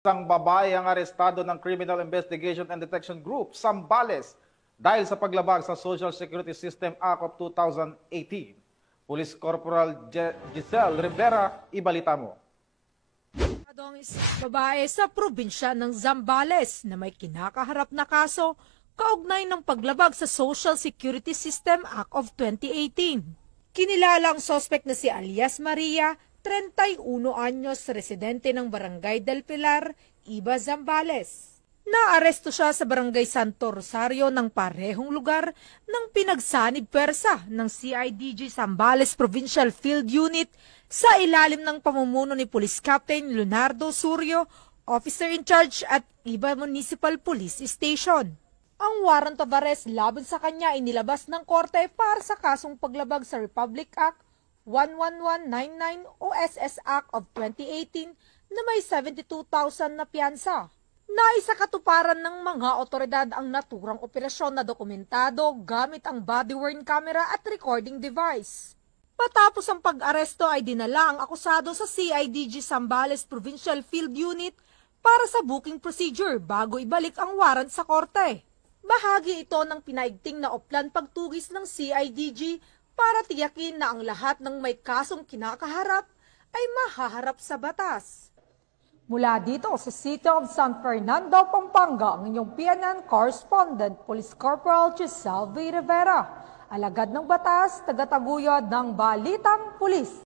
Isang babae ang arestado ng Criminal Investigation and Detection Group, Zambales, dahil sa paglabag sa Social Security System Act of 2018. Police Corporal Giselle Rivera, ibalita mo. Ang isang babae sa probinsya ng Zambales na may kinakaharap na kaso kaugnay ng paglabag sa Social Security System Act of 2018. Kinilala ang suspect na si alias Maria, 31 anyos, residente ng Barangay del Pilar, Iba, Zambales. Naaresto siya sa Barangay Santo Rosario ng parehong lugar ng pinagsanib pwersa ng CIDG Zambales Provincial Field Unit sa ilalim ng pamumuno ni Police Captain Leonardo Surio, Officer in Charge at Iba Municipal Police Station. Ang warrant of arrest laban sa kanya ay nilabas ng korte para sa kasong paglabag sa Republic Act 11199 o SS Act of 2018 na may 72,000 na piyansa. Naisakatuparan ng mga otoridad ang naturang operasyon na dokumentado gamit ang body-worn camera at recording device. Patapos ang pag-aresto ay dinala ang akusado sa CIDG Zambales Provincial Field Unit para sa booking procedure bago ibalik ang warrant sa korte. Bahagi ito ng pinaigting na oplan pagtugis ng CIDG para tiyakin na ang lahat ng may kasong kinakaharap ay mahaharap sa batas. Mula dito sa City of San Fernando, Pampanga, ang inyong PNN correspondent, Police Corporal Giselle Rivera, alagad ng batas, tagataguyod ng Balitang Pulis.